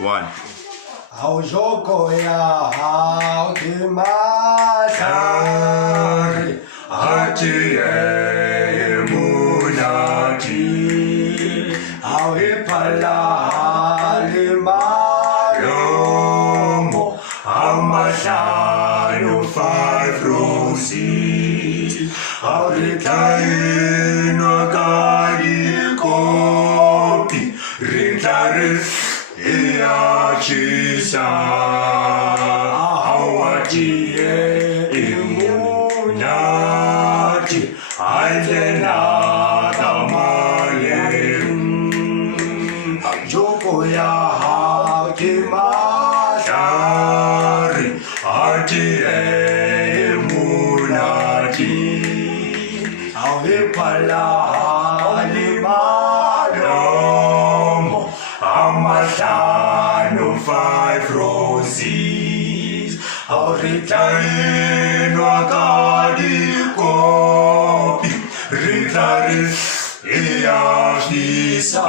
one. Ao Joko ya ao te matlhare Ati e munati ao e palale maromo Amasano five roses Auritaino agadi kopi Ritare iachisa Awati e imunati Aidenata mayerum Joko ya ao te matlhare Ati e munati ao e palale maromo Amasano five roses Auritaino agadi kopi Ritare iachisa